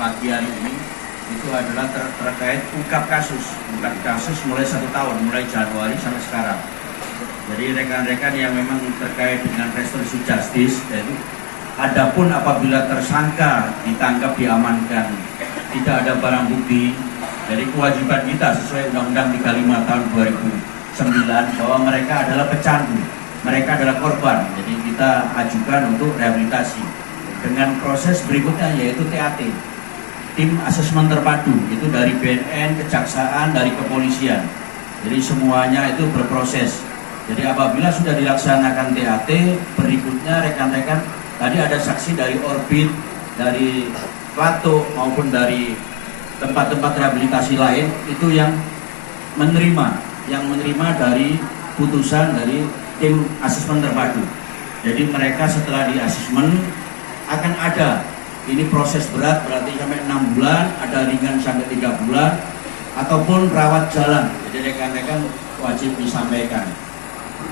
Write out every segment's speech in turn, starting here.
pagi hari ini itu adalah terkait ungkap kasus mulai 1 tahun, mulai Januari sampai sekarang. Jadi rekan-rekan yang memang terkait dengan restoratif justice, yaitu adapun apabila tersangka ditangkap, diamankan, tidak ada barang bukti, dari kewajiban kita sesuai Undang-Undang 35 tahun 2009 bahwa mereka adalah pecandu, mereka adalah korban. Jadi kita ajukan untuk rehabilitasi dengan proses berikutnya yaitu TAT, tim asesmen terpadu, itu dari BNN, Kejaksaan, dari kepolisian. Jadi semuanya itu berproses. Jadi apabila sudah dilaksanakan TAT, berikutnya rekan-rekan tadi ada saksi dari Orbit, dari Plato maupun dari tempat-tempat rehabilitasi lain itu yang menerima dari putusan dari tim asesmen terpadu. Jadi mereka setelah di asesmen akan ada ini proses berat berarti sampai 6 bulan, ada ringan sampai 3 bulan ataupun rawat jalan. Jadi rekan-rekan wajib disampaikan.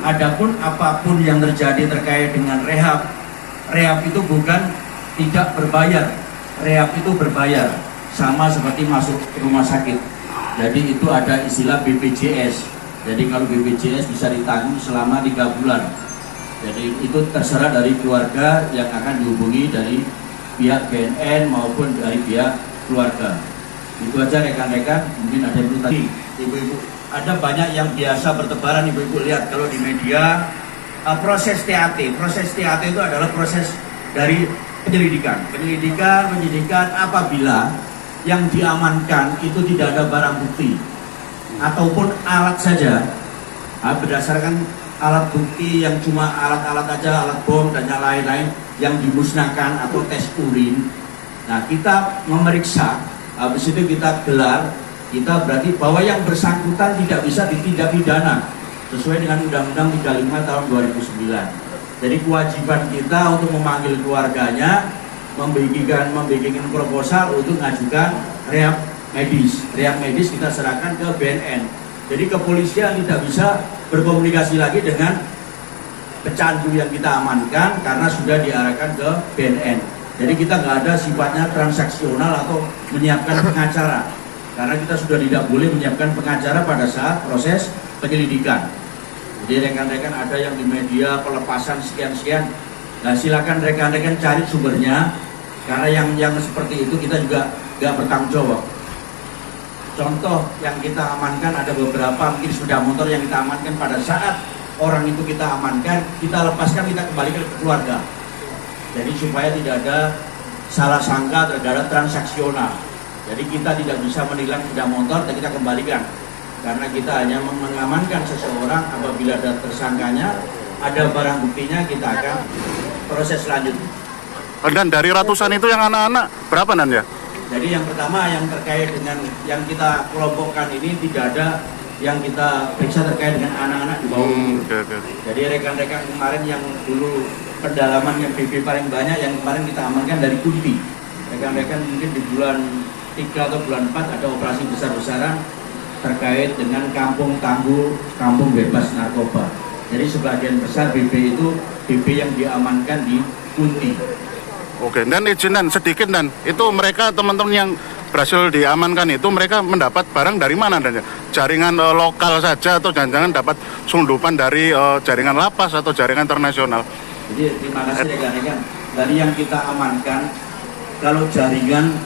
Adapun apapun yang terjadi terkait dengan rehab itu bukan tidak berbayar. Rehab itu berbayar, sama seperti masuk rumah sakit. Jadi itu ada istilah BPJS. Jadi kalau BPJS bisa ditanggung selama 3 bulan. Jadi itu terserah dari keluarga yang akan dihubungi dari pihak BNN maupun dari pihak keluarga. Itu aja rekan-rekan, mungkin ada yang perlu tadi. Ibu-ibu, ada banyak yang biasa bertebaran, ibu-ibu lihat kalau di media proses TAT. Proses TAT itu adalah proses dari penyidikan apabila yang diamankan itu tidak ada barang bukti ataupun alat saja, berdasarkan alat bukti yang cuma alat-alat aja, alat bom dan yang lain-lain yang dimusnahkan atau tes urin. Nah, kita memeriksa, habis itu kita gelar, kita berarti bahwa yang bersangkutan tidak bisa ditindak pidana sesuai dengan Undang-Undang 35 tahun 2009. Jadi kewajiban kita untuk memanggil keluarganya, membikin proposal untuk mengajukan rehab medis. Rehab medis kita serahkan ke BNN. Jadi kepolisian tidak bisa berkomunikasi lagi dengan pecandu yang kita amankan karena sudah diarahkan ke BNN. Jadi kita nggak ada sifatnya transaksional atau menyiapkan pengacara, karena kita sudah tidak boleh menyiapkan pengacara pada saat proses penyelidikan. Jadi rekan-rekan ada yang di media pelepasan sekian-sekian, nah silakan rekan-rekan cari sumbernya, karena yang seperti itu kita juga nggak bertanggung jawab. Contoh yang kita amankan ada beberapa mungkin sepeda motor yang kita amankan pada saat orang itu kita amankan, kita lepaskan, kita kembalikan ke keluarga. Jadi supaya tidak ada salah sangka terhadap transaksional. Jadi kita tidak bisa menilang sepeda motor dan kita kembalikan. Karena kita hanya mengamankan seseorang, apabila ada tersangkanya, ada barang buktinya, kita akan proses selanjutnya. Dan dari ratusan itu yang anak-anak berapa Nan ya? Jadi yang pertama yang terkait dengan yang kita kelompokkan ini tidak ada yang kita periksa terkait dengan anak-anak di bawah umur. Jadi rekan-rekan kemarin yang dulu pendalaman yang BB paling banyak yang kemarin kita amankan dari Kunti. Rekan-rekan mungkin di bulan 3 atau bulan 4 ada operasi besar-besaran terkait dengan kampung tangguh, kampung bebas narkoba. Jadi sebagian besar BB itu BB yang diamankan di Kunti. Oke, dan izin Dan sedikit Dan, itu mereka teman-teman yang berhasil diamankan itu mereka mendapat barang dari mana Dan? Jaringan lokal saja atau jangan-jangan dapat sundupan dari jaringan lapas atau jaringan internasional? Jadi terima kasih rekan-rekan. Dari yang kita amankan, kalau jaringan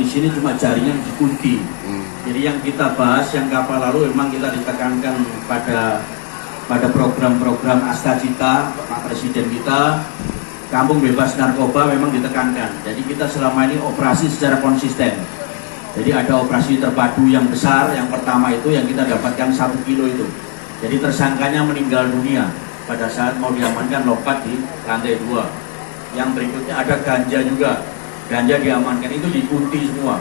di sini cuma jaringan di Kunti. Jadi yang kita bahas yang kapal lalu memang kita ditekankan pada program-program Astagita Pak Presiden kita. Kampung bebas narkoba memang ditekankan. Jadi kita selama ini operasi secara konsisten. Jadi ada operasi terpadu yang besar, yang pertama itu yang kita dapatkan 1 kilo itu. Jadi tersangkanya meninggal dunia pada saat mau diamankan lokat di lantai 2. Yang berikutnya ada ganja juga. Ganja diamankan itu di Kunti semua.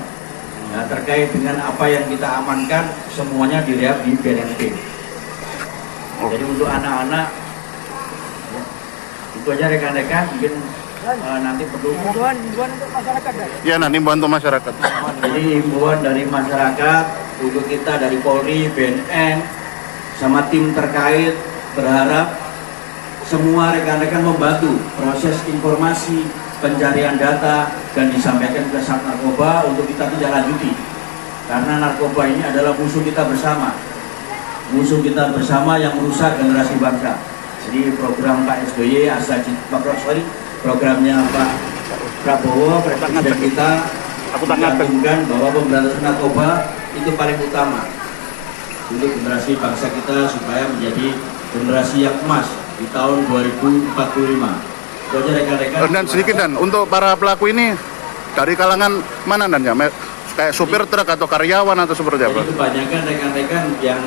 Nah, terkait dengan apa yang kita amankan semuanya direhab di BNP. Jadi untuk anak-anak itu aja rekan-rekan, mungkin nanti perlu himbauan untuk masyarakat. Ya, nanti himbauan untuk masyarakat. Jadi himbauan dari masyarakat untuk kita dari Polri, BNN, sama tim terkait berharap semua rekan-rekan membantu proses informasi pencarian data dan disampaikan ke Sat Narkoba untuk kita tindak lanjuti. Karena narkoba ini adalah musuh kita bersama. Musuh kita bersama yang merusak generasi bangsa. Jadi program Pak SBY, programnya Pak Prabowo, Presiden kita mencantumkan bahwa pemberantasan narkoba itu paling utama untuk generasi bangsa kita supaya menjadi generasi yang emas di tahun 2045. Itu aja rekan-rekan. Dan sedikit Dan, untuk para pelaku ini dari kalangan mana Dan ya? Kayak supir truk atau karyawan atau seperti apa? Jadi kebanyakan rekan-rekan yang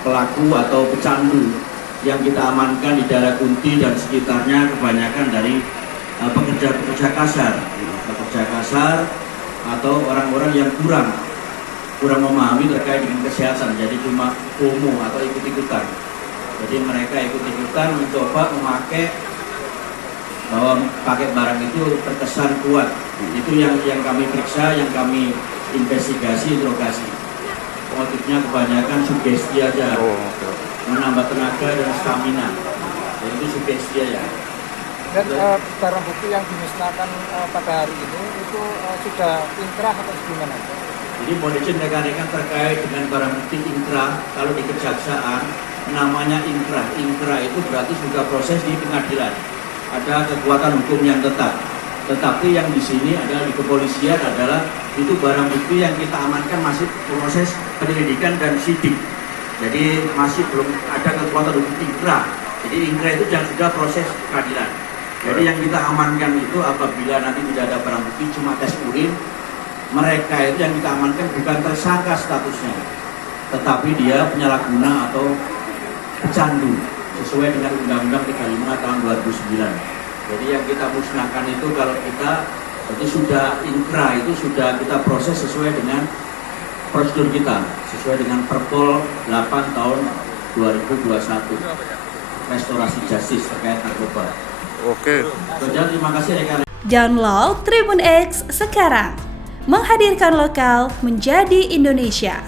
pelaku atau pecandu yang kita amankan di daerah Kunti dan sekitarnya kebanyakan dari pekerja kasar atau orang-orang yang kurang memahami terkait dengan kesehatan, jadi cuma FOMO atau ikut-ikutan. Jadi mereka ikut-ikutan mencoba memakai bahwa pakai barang itu terkesan kuat. Itu yang kami periksa, yang kami investigasi, interogasi. Motifnya kebanyakan sugesti aja, menambah tenaga dan stamina. Jadi itu sugesti aja. Dan barang bukti yang dimusnahkan pada hari ini itu sudah inkrah atau gimana? Jadi mohon izin rekan-rekan terkait dengan barang bukti inkrah, kalau di kejaksaan namanya inkrah. Inkrah itu berarti sudah proses di pengadilan. Ada kekuatan hukum yang tetap. Tetapi yang di sini adalah di kepolisian adalah itu barang bukti yang kita amankan masih proses penyelidikan dan sidik. Jadi masih belum ada kekuatan hukum inkrah. Jadi inkrah itu yang sudah proses peradilan. Jadi yang kita amankan itu apabila nanti tidak ada barang bukti cuma tes urin, mereka itu yang kita amankan bukan tersangka statusnya, tetapi dia penyalahguna atau pecandu sesuai dengan Undang-Undang 35 tahun 2009. Jadi yang kita musnahkan itu kalau kita itu sudah inkrah, itu sudah kita proses sesuai dengan prosedur kita, sesuai dengan Perpol 8 tahun 2021 restorasi justice terkait narkoba. Oke. Terima kasih rekan. Download Tribun X sekarang, menghadirkan lokal menjadi Indonesia.